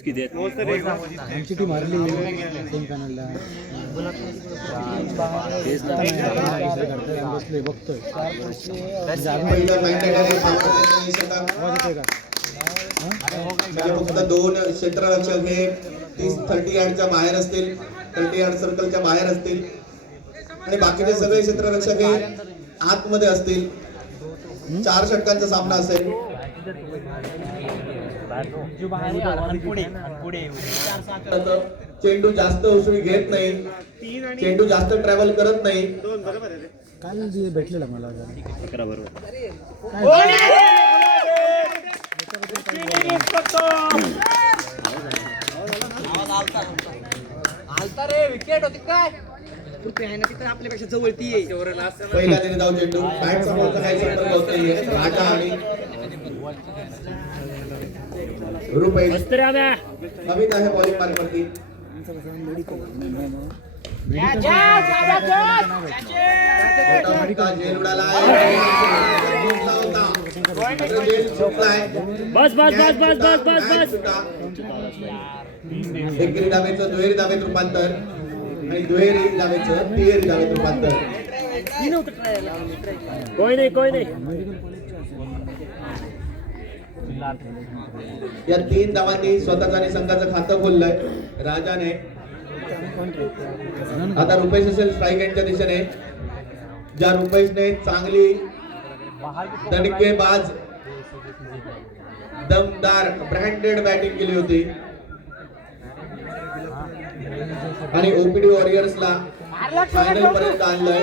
आमची टीम हरली सेमीफायनलला बसले बघतोय फक्त दोन क्षेत्ररक्षक हे 30 यार्डच्या बाहेर असतील, 30 यार्ड सर्कलच्या बाहेर असतील आणि बाकीचे सगळे क्षेत्ररक्षक हे आतमध्ये असतील. 4 षटकांचा सामना असेल. चेंडू जास्त उसळी घेत नाही, चेंडू जास्त ट्रॅव्हल करत नाही. काल भेटलेला मला विकेट होती काय आपल्यापेक्षा जवळ ती पहिला निर्धाव चेंडू बॅट समोरचा काही संपर्क होत नाहीये. राजा आणि रुपेश नवीन आहे बॉलिंग मार्कवरती. बस बस बस बस बस बस बस एकेरी धावेचं दुहेरी धावेत रूपांतर आणि दुहेरी धावेचं तिहेरी धावेत रूपांतर. कोई नाही कोई नाही. या 3 धावांनी स्वतःचं आणि संघाचं खातं खोललंय राजाने. आता रुपेश असेल स्ट्राईक एंडच्या दिशेने. ज्या रुपेशने चांगली दणकेबाज दमदार ब्रँडेड बॅटिंग केली होती आणि ओपीडी वॉरियर्सला फायनल पर्यंत आणलंय.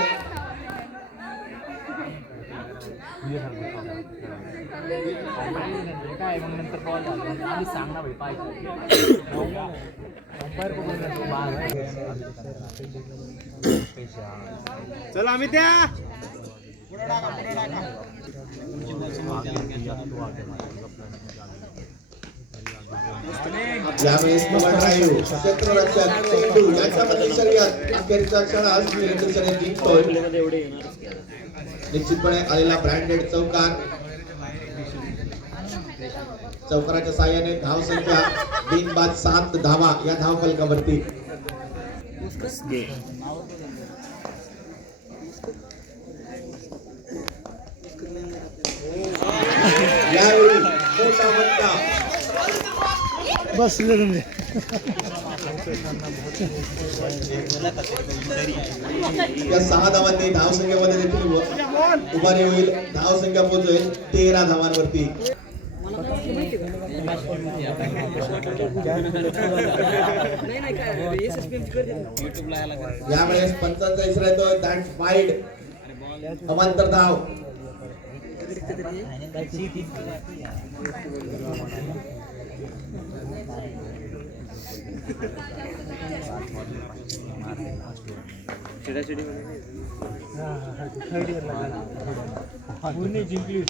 चला आम्ही त्या यावेळेस क्षेत्ररक्षक चेंडू यांच्यामध्ये शर्यत अखेरच्या क्षणात जिंकतोय. निश्चितपणे आलेला ब्रँडेड चौकार. चौकाराच्या साहाय्याने धाव संख्या 3 बाद 7 धावा या धाव फलकावरती. यावेळी मोठा फटका. बस या 6 धावांनी धाव संख्येमध्ये देखील उभारी होईल. धाव संख्या पोहोचेल 13 धावांवरती. यावेळेस पंचांचा इशारा येतोय. That's wide. अमांतर धाव. जिंकली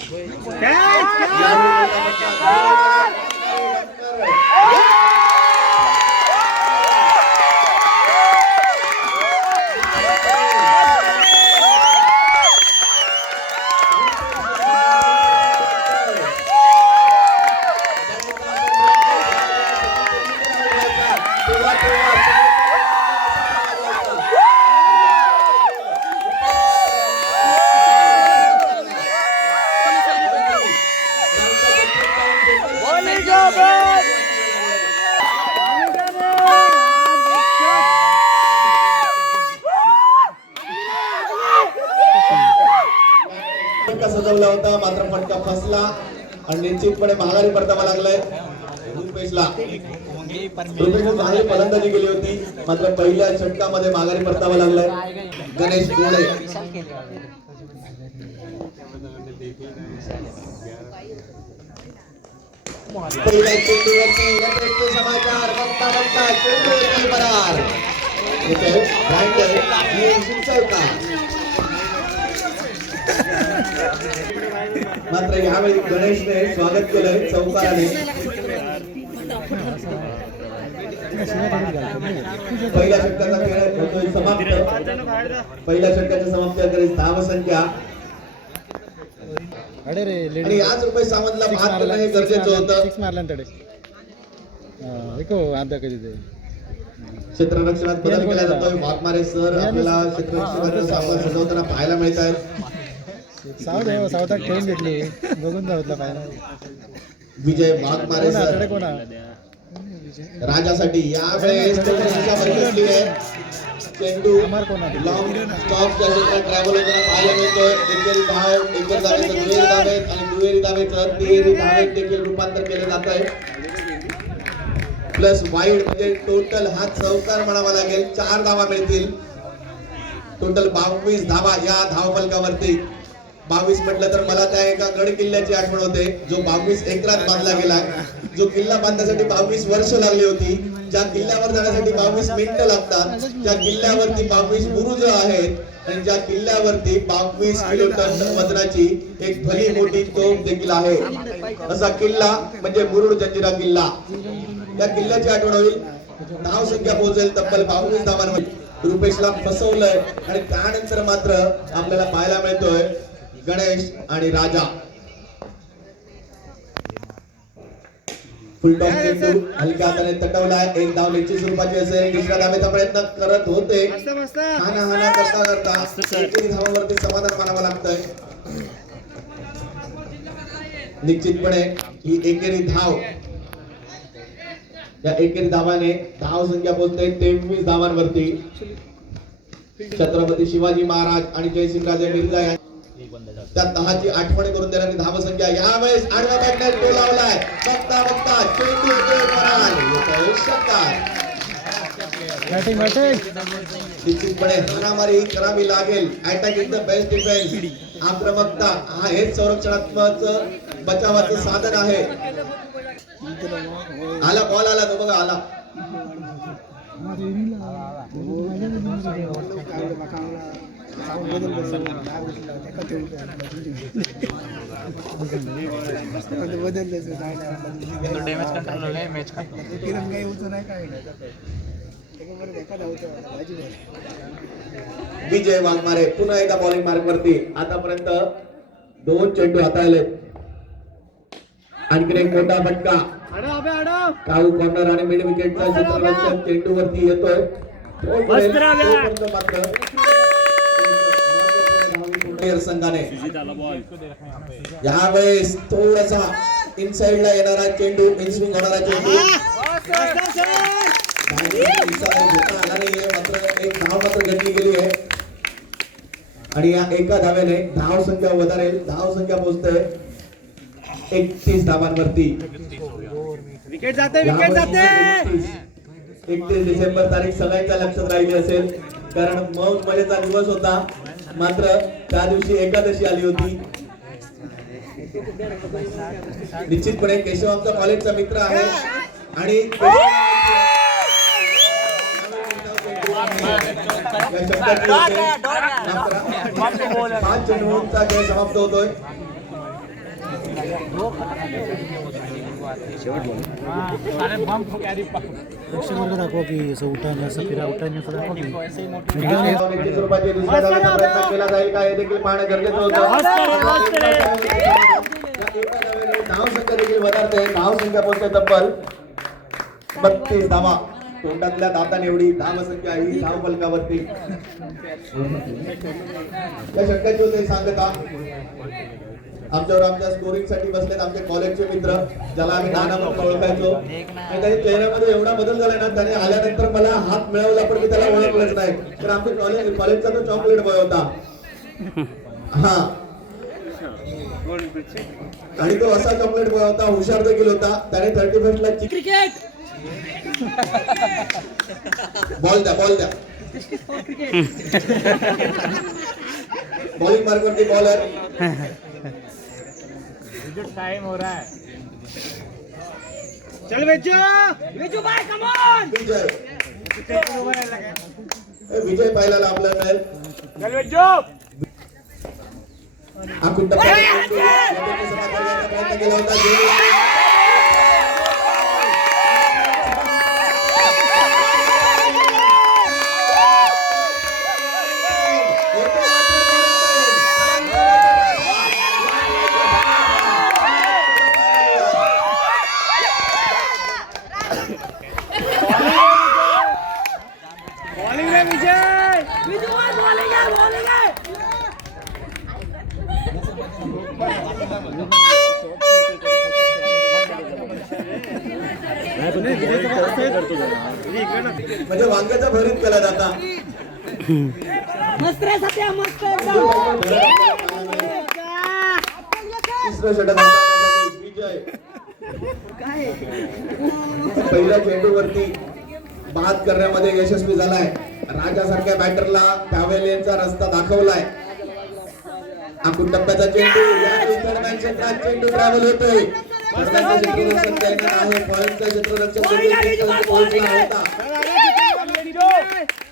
सजवला होता मात्र फटका फसला आणि निश्चितपणे माघारी परतावा लागलाय रुपेशला. रुपेशने चांगली फलंदाजी केली होती मात्र पहिल्या षटकामध्ये माघारी परतावा लागलाय गणेश गोळे. पहिल्या चेंडूवरती यथेष्ट समाचार. बघता बघता चेंडूवरती फरार. मात्र यावेळी गणेशने स्वागत केलंय चौकाराने. पहिल्या षटकाचा खेळ होतोय समाप्त. पहिल्या षटकाच्या समाप्तीअखेरीस धावसंख्या आणि आज रुपेश सावंतला 72 हे गरजेचं होतं. आता कधी ते क्षेत्ररक्षणात बदल केला जातोय. वाघमारे सर आपल्याला क्षेत्ररक्षण सजवताना पाहायला मिळत आहेत. सावधात ठेवून घेतली बघून जाऊतला पाहिजे. विजय वाघमारे सर कोणा राजासाठी यावेळेस चेंडू लॉंग स्टॉप ट्रॅव्हल होताना पाहायला मिळतोय. एकेरी धाव, एकेरी धावेचं दुहेरी धावेत आणि दुहेरी धावेचं तिहेरी धावेत देखील रूपांतर केले जात आहे. प्लस वाईड म्हणजे टोटल हा चौकार म्हणावा लागेल. 4 धावा मिळतील. टोटल 22 धावा या धावफलकावरती. 22 म्हटलं तर मला त्या एका गड किल्ल्याची आठवण होते जो 22 एकरात बांधला गेला. जो किल्ला बांधण्यासाठी 22 वर्ष लागली होती. ज्या किल्ल्यावर जाण्यासाठी 22 मिनिटं लागतात. ज्या किल्ल्यावरती 22 बुरुज आहेत आणि ज्या किल्ल्यावरती 22 किलो टन वजनाची एक भली मोठी तोफ देखील आहे. असा किल्ला म्हणजे मुरुड जंजिरा किल्ला. या किल्ल्याची आठवण होईल. धाव संख्या पोहोचेल तब्बल 22 धावांवर. रुपेशला फसवलंय आणि त्यानंतर मात्र आपल्याला पाहायला मिळतोय गणेश आणि राजा. फुलटॉप चेंडू हलक्या हाताने तटवलाय. एक धाव निश्चित स्वरूपाची असेल. दुसऱ्या धावेचा प्रयत्न करत होते. हाना करता एकेरी धावावरती समाधान मानावं लागतंय. निश्चितपणे ही एकेरी धाव, या एकेरी धावाने धाव संख्या पोहोचते 23 धावांवरती. छत्रपती शिवाजी महाराज आणि जयसिंगराजे मिर्झा त्या 10ची आठवण करून देणारी धाव संख्या. यावेळेस आडवा बॅटने तो लावलाय. बघता चेंडू निश्चितपणे हाणामारी करावी लागेल. Attack is the best defence. आक्रमकता हा हेच संरक्षणात्मक बचावाचं साधन आहे. आला बॉल आला तो बघा आला. विजय वाघमारे पुन्हा एकदा बॉलिंग मार्क वरती. आतापर्यंत 2 चेंडू हाताळले. आणखी एक मोठा फटका. काऊ कॉर्नर आणि मिड विकेटचा क्षेत्ररक्षण चेंडू वरती येतोय. संघाने यावेळेस थोडासा इनसाइडला येणारा चेंडू, इनस्विंग होणारा चेंडू मात्र एक धाव मात्र घेतली गेली आहे आणि या एका धावेने धाव संख्या वधारेल. धाव संख्या पोहोचते 31 धावांवरती. विकेट जाते 31 डिसेंबर तारीख सगळ्यांच्या लक्षात राहिली असेल कारण मौज मजेचा दिवस होता. मात्र त्या दिवशी एकादशी आली होती. निश्चितपणे केशव आमचा कॉलेजचा मित्र आहे आणि 5 चेंडूंचा खेळ समाप्त होतोय. दाखवा की असं उठाने असं फिरा उठाने असं दाखवा की दुसऱ्या धावेचा प्रयत्न केला जाईल का हे देखील पाहणं गरजेचं होतं. धाव संख्या देखील वधारते. धाव संख्या पोहोचते तब्बल 32 धावा. तोंडातल्या दाताने एवढी धाव संख्या ही धाव फलकावरती. त्या षटकाची होते सांगता आमच्यावर आमच्या स्कोरिंग साठी बसलेत आमचे कॉलेजचे मित्र ज्याला आम्ही नाना म्हणून ओळखायचो आणि त्याच्या चेहऱ्यामध्ये एवढा बदल झालाय ना. त्याने आल्यानंतर मला हात मिळवला पण मी त्याला ओळखलंच नाही. तर आमच्या कॉलेजचा तो चॉकलेट बॉय होता. हा आणि तो असा चॉकलेट बॉय होता, हुशार देखील होता. त्याने 31 ला क्रिकेट बॉल द्या बॉलिंग मार्क वरती बॉलर. टाइम हो रहा है. चल वेजू भाई कम ऑन. विजय पाहायला लाभला मिळेल. चल वेजू. प्रयत्न केला होता. म्हणजे वांग्याचा भरीत केला जाता. मस्त रे सत्या, मस्त तिसरं षटक हाताळण्यासाठी विजय पहिल्या चेंडूवरती बाद करण्यामध्ये यशस्वी झालाय. राजासारख्या बॅटरला त्यावेळेचा रस्ता दाखवलाय. आखून टप्प्याचा चेंडू दरम्यान क्षेत्रात चेंडू ट्रॅव्हल होतोय. क्षेत्ररक्षण करणार आहे. पॉईंटचा क्षेत्ररक्षण पोहोचला होता.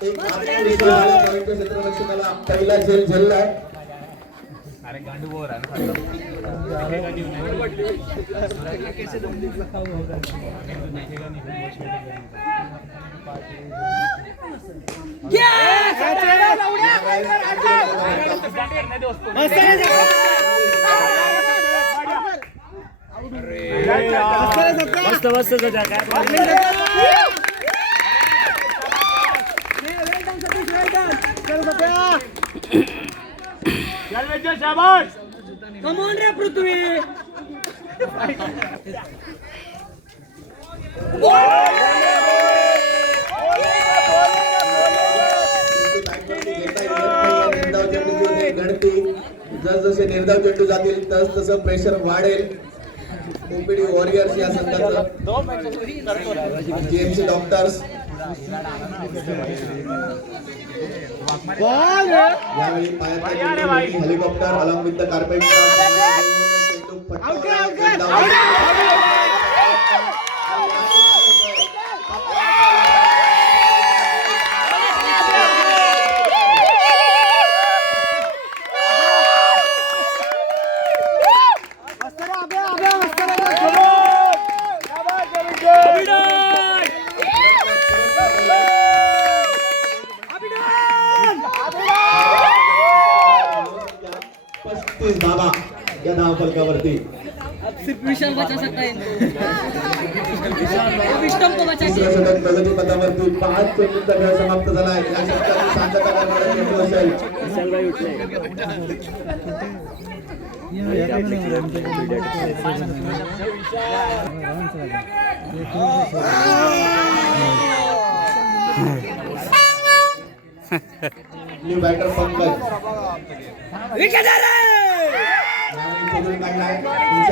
एक पॉईंटच्या क्षेत्ररक्षणाला पहिला झेल झेललाय. अरे गांडू बोर आहे मस्त मस्त शाबाश. कमॉन रे पृथ्वी. जसजसे निर्धाव चेंडू जातील तस तसं प्रेशर वाढेल. ओपीडी वॉरियर्स या संघाचं जीएमसी डॉक्टर्स यावेळी पायातला helicopter along with the carpet धावा या धावफलकावरती. सिर्फ विशाल बचा सकता है. विष्णम को बचा तिसरं षटक प्रगतीपथावरती 5 चेंडूंचा खेळ समाप्त झालाय. या षटकाची सांगता करणारा चेंडू असेल. न्यू बॅटर पंकज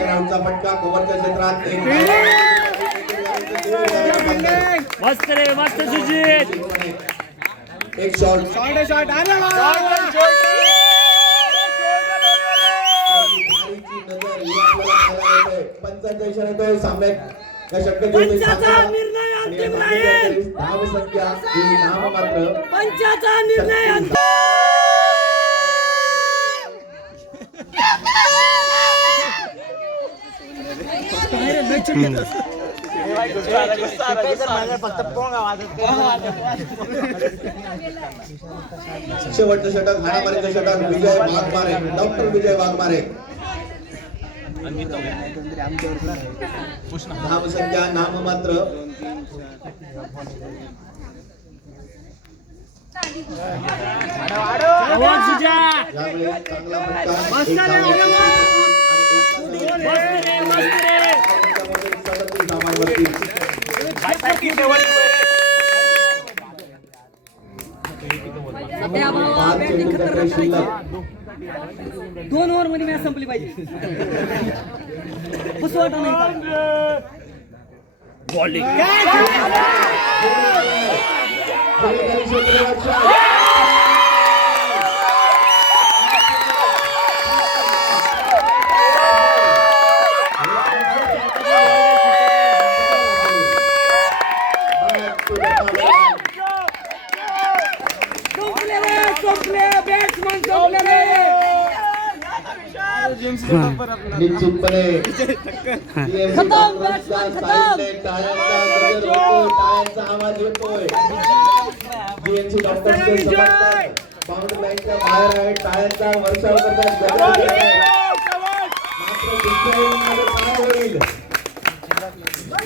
राऊंडचा फटका कव्हरच्या क्षेत्रात मस्त रे मस्त सुजित. एक शॉट पंचांचा इशारा येतोय. सामने या षटकाची धावसंख्या ही नाममात्र. पंचाचा निर्णय शेवटचं षटक हाणामारीचं षटक विजय वाघमारे. डॉक्टर विजय वाघमारे. धावसंख्या नाममात्र. यावेळी चांगला दोन ओव्हर मध्ये मॅच संपली पाहिजे. वाटत नाही निश्चितपणे टाळ्यांचा आवाज येतोय. जीएमसी डॉक्टर्सचे समर्थक बाउंड्री लाईनच्या बाहेर आहे. टाळ्यांचा वर्षाव करतात. मात्र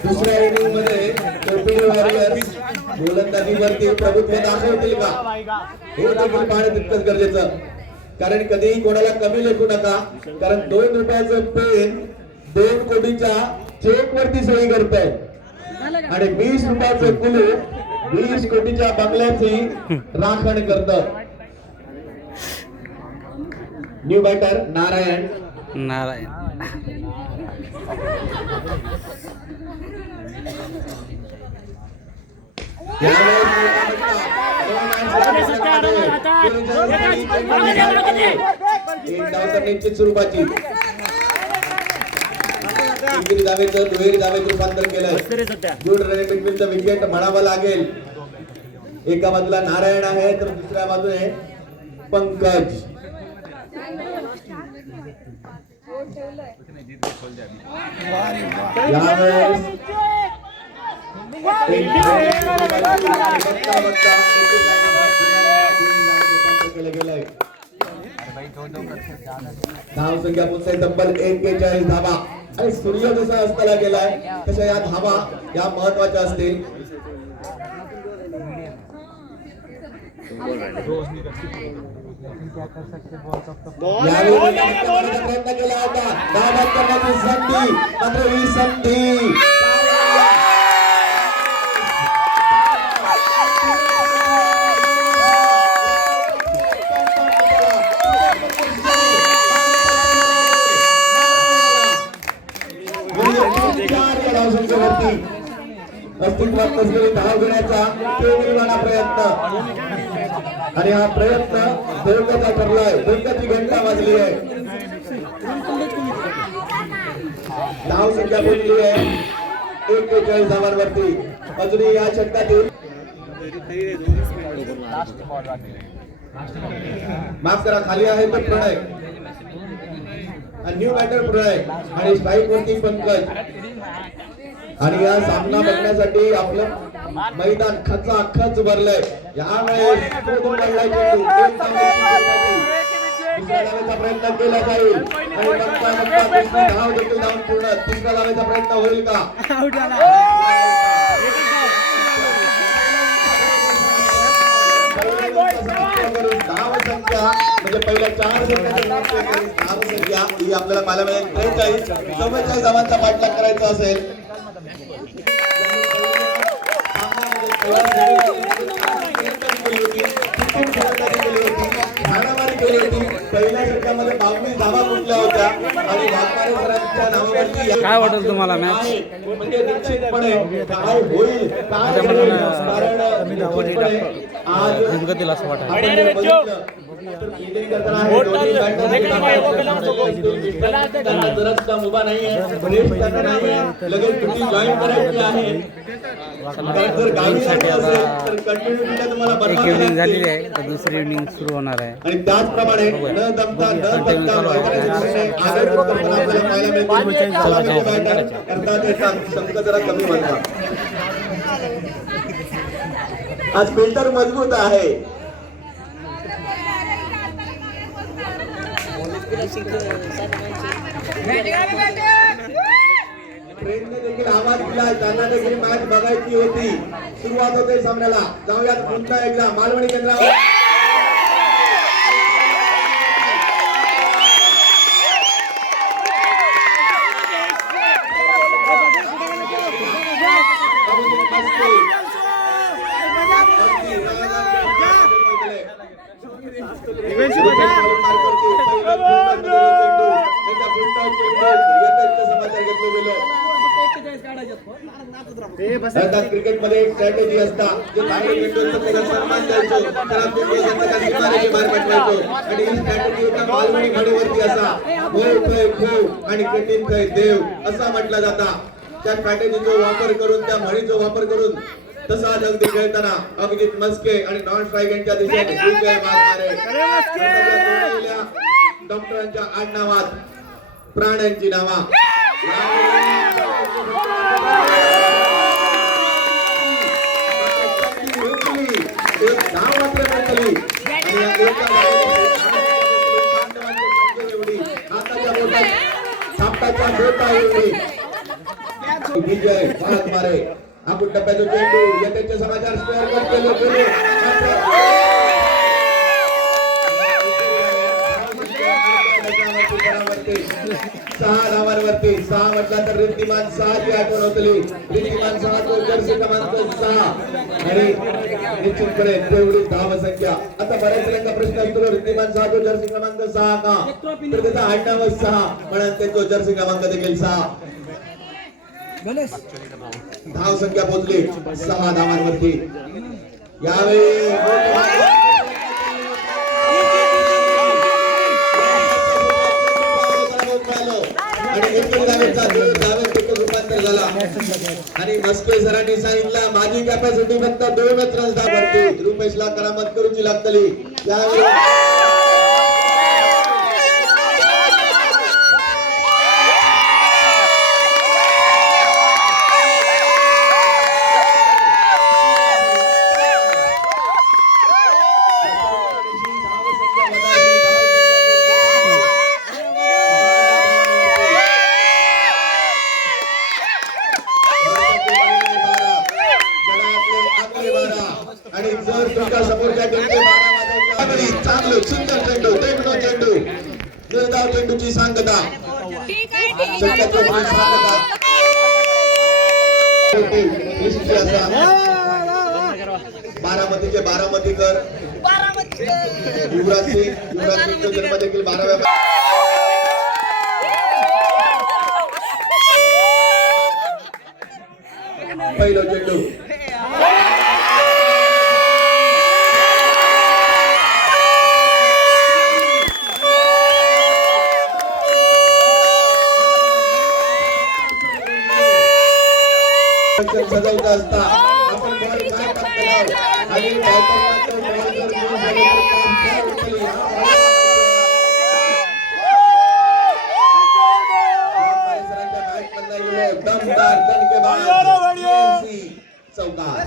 दुसऱ्या इनिंग मध्ये ओपीडी वॉरियर्स गोलंदाजीवरती प्रभुत्व दाखवतील का हे देखील पाहणे तितकंच गरजेचं. कारण कधीही कोणाला कमी लेखू नका. कारण 2 रुपयाचं पेन 2 कोटीच्या चेक वरती सही करताय. आणि 20 रुपयाचे कुलू 20 कोटीच्या बंगल्याची राखण करत. New batter Narayan. निश्चित स्वरूपाची धावेचं दुहेरी धावेत रूपांतर केलंय. Good run between the wicket म्हणावं लागेल. एका बाजूला नारायण आहे तर दुसऱ्या बाजूने पंकज. धाव संख्या पुन्हा तब्बल 41 धावा. आणि सूर्य जसा असताना गेलाय तशा या धावा या महत्वाच्या असतील. प्रयत्न केला होता धावा करण्याची संधी, मात्र ही संधी अस्तित्वात नसलेली धाव घेण्याचा केविलवाणा प्रयत्न. आणि हा प्रयत्न देवकाचा ठरलाय. देवकाची घंटा वाजली आहे. धाव संख्या बोलली आहे 41 धावांवरती. अजूनही या षटकातील माफ करा खाली आहे तर प्रणय. न्यू बॅटर प्रणय आणि स्ट्राईक वरती पंकज. आणि या सामना बघण्यासाठी आपलं मैदान खचाखच भरलंय. यावेळेस दुसऱ्या धावेचा प्रयत्न केला जाईल आणि धाव देखील धावून पूर्ण. तिसऱ्या धावेचा प्रयत्न होईल का? धाव संख्या म्हणजे पहिल्या 4 धाव संख्या ही आपल्याला पाहायला मिळेल 43-44 धावांचा पाठलाग करायचा असेल. पहिल्या षटकामध्ये 22 धावा कुठल्या होत्या आणि वाघमारेकरांच्या नावावरती काय वाटलं तुम्हाला मॅच? म्हणजे निश्चितपणे काय होईल काय होईल कारण निश्चितपणे आज गतीला असं वाटतं उभा नाहीये लगेच जॉईन करायची आहे. जर गावी असेल तर कंटिन्यूटीला तुम्हाला इनिंग झालेली आहे तर दुसरी इनिंग सुरू होणार आहे. आणि त्याचप्रमाणे न दमता न दमता संघ जरा कमी बनवा. आज फिल्टर मजबूत आहे. ट्रेनने देखील आवाज दिला. त्यांना देखील मॅच बघायची होती. सुरुवात होते सामन्याला. जाऊयात पुन्हा एकदा मालवणी केंद्रावर. क्रिकेट मध्ये एक स्ट्रॅटेजी असता जे बाहेर त्याला सन्मान द्यायचो त्याला बाहेर पाठवायचो. आणि ही स्ट्रॅटेजी होता मालवणी घडीवरती असा भोव थय भोव आणि कठीण थय देव असा म्हटला जाता. त्या स्ट्रॅटेजीचा वापर करून त्या म्हणीचा वापर करून तसा अगदी खेळताना अभिजित मस्के आणि नॉन स्ट्राईक यांच्या दिशेने डॉक्टरांच्या आडनावात प्राण्यांची नावा. एक धाव मात्र मिळाली आणि या एका एवढी हाताच्या बोटात सापटाच्या बोटा एवढी विजय भारत मारे. आपण टप्प्याचा चेंडू येत्याचे समाचार शेअर करते लोक 6 धावांवर धावांवरती 6 म्हटला तर रिद्धिमान 6 ची आठवण होतली. रिद्धिमान 6 तो जर्सी क्रमांक 6 आणि निश्चितपणे तेवढी धावसंख्या. आता बऱ्याच जणांचा प्रश्न असतो रिद्धिमान 6 तो जर्सी क्रमांक 6 का, तर त्याचा आडनाव 6 म्हणून त्याचा जर्सी क्रमांक देखील 6. धाव संख्या पोहोचली 6 धावांवरती. यावेळी रूपांतर झाला आणि मस्के सरांनी सांगितलं माझी कॅपॅसिटी फक्त 2च रन धावरती. रुपेशला करामत करूची लागतली. यावेळी आणि जर तुमच्या समोरच्या टीमचे 12 वाजता चांगलं सुंदर चेंडू चेंडू निर्धाव चेंडूची सांगता बारामतीचे बारामतीकर युवराज सिंग जन्म देखील 12व्या पहिलो चेंडू सजवता असता आपण बॉल काय टाकतो आणि बॅटर मात्र बॉल जर घेऊन दमदार दणकेबाज चौकार.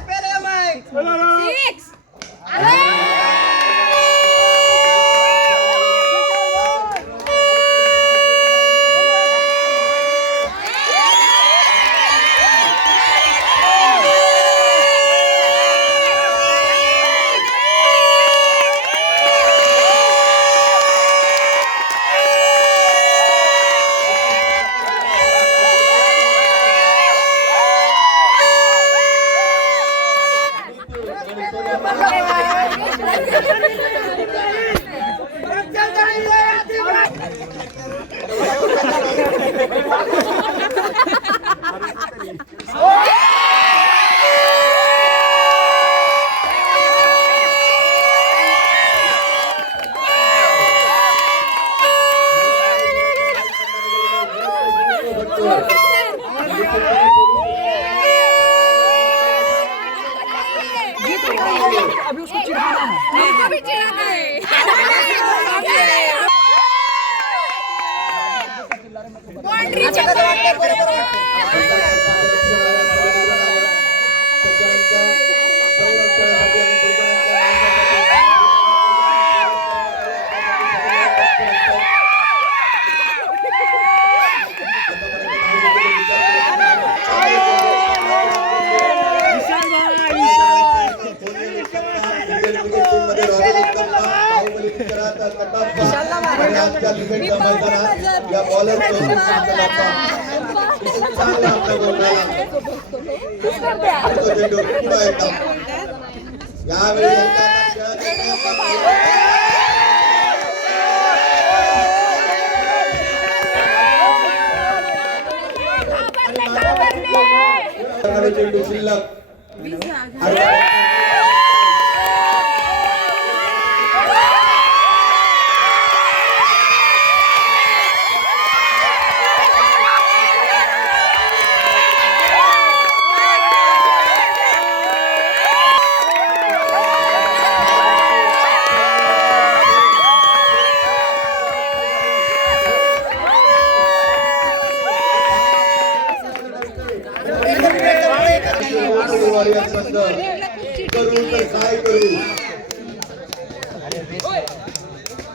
करू तर काय करू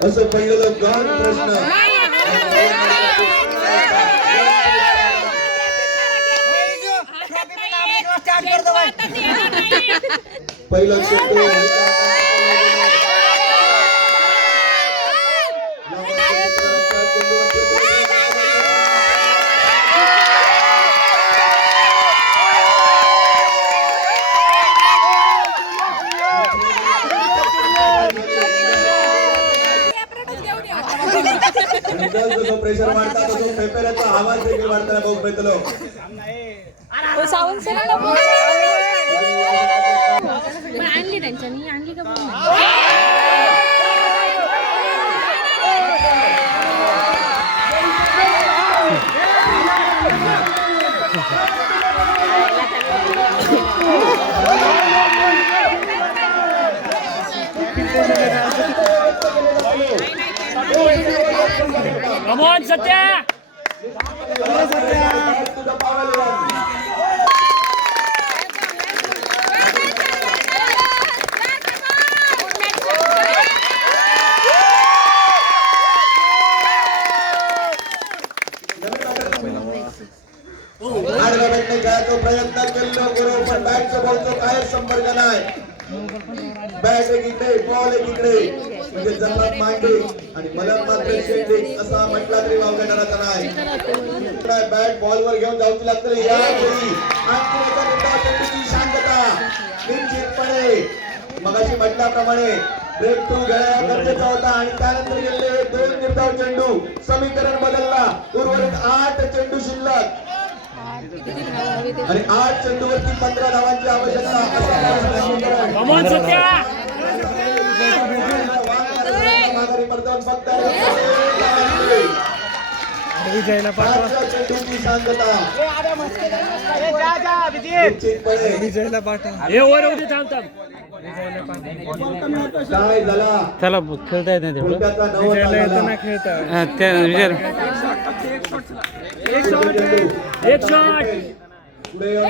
असं पहिलं गहन प्रश्न. पहिलं चेंडू प्रेशर वाढता तसं पेपेऱ्याचा आवाज देखील वाढताना बघू मिळतो. सावंत सरांना आणली त्यांच्यानी आणली का Come on, Satya! खेळायचा प्रयत्न केला बरोबर पण बॅटचा बॉलचा काय संपर्क नाही. बॅट एक इकडे बॉल एक इकडे म्हणजे जन्मात मांडे आणि मलम मात्र शेंडे असा म्हटला तरी वावगा ठरत नाही. बॅट बॉल वर घेऊन जाऊची लागते यावेळी शांतता निश्चितपणे मगाशी म्हटल्याप्रमाणे ब्रेक टू घ्यायला गरजेचा होता आणि त्यानंतर गेले 2 निर्धाव चेंडू. समीकरण बदलला. उर्वरित 8 चेंडू शिल्लक आणि 8 चेंडूवरती 15 धावांची आवश्यकता. Come on, Satya! माघारी परतून फक्त चेंडूची शांतता विजयला पाठव. हे वर होते थांब थांब. काय झाला त्याला खेळता येत नाही तेवढं. कोणत्याचा नऊ झाला. हा, त्या विजय एक शॉट. पुढे येऊन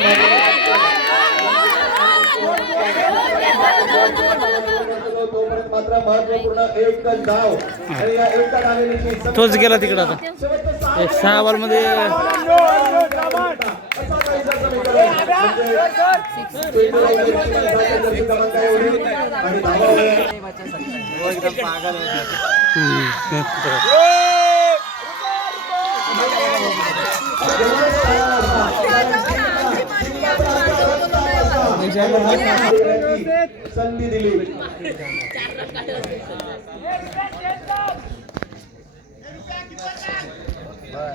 तोपर्यंत मात्र महत्वपूर्ण एकच धाव आणि या एका धावेची तोच गेला तिकडं आता. 6 बॉल मध्ये संधी दिली.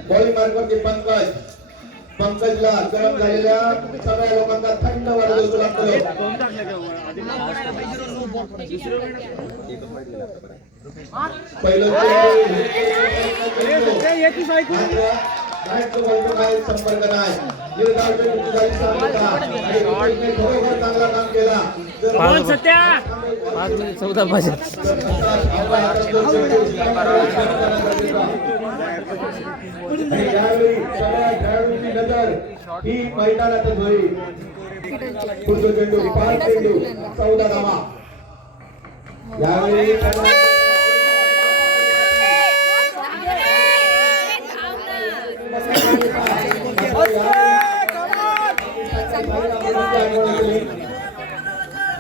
बॉलिंग मार्गवरती पंकजला गरम झालेल्या सगळ्या लोकांना थंड वाढत होतो लागतो. पहिलं काही संपर्क नाही. खरोखर चांगला काम केला. Come on, Satya! 5 मिनिट 14 पाहिजे. यावेळी सगळ्या खेळाडूंची नजर ही मैदानातच होईल. पुढचा चेंडू 5 चेंडू 14 धावा. यावेळी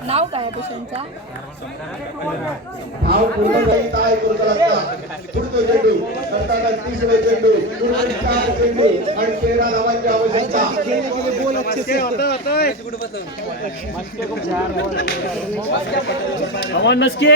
नाव काय पेशंटचा धाव पूर्ण झाली काय करू लागता. पुढचा चेंडू करताना 30 चेंडू 4 चेंडू आणि 13 धावांची आवश्यकता. Come on, Maski!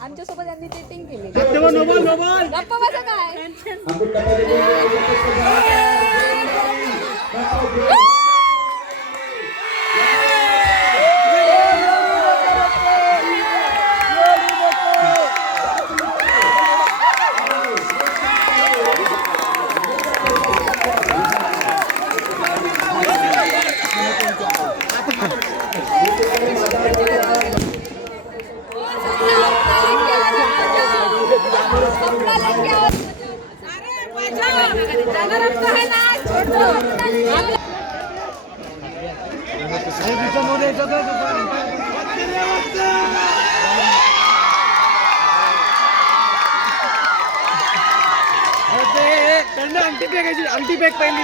आमच्यासोबत यांनी चेटिंग केली नोबल नोबल गप्पा बसा काय अंगठी पॅक पहिली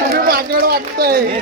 तुम्ही मागड वाटतंय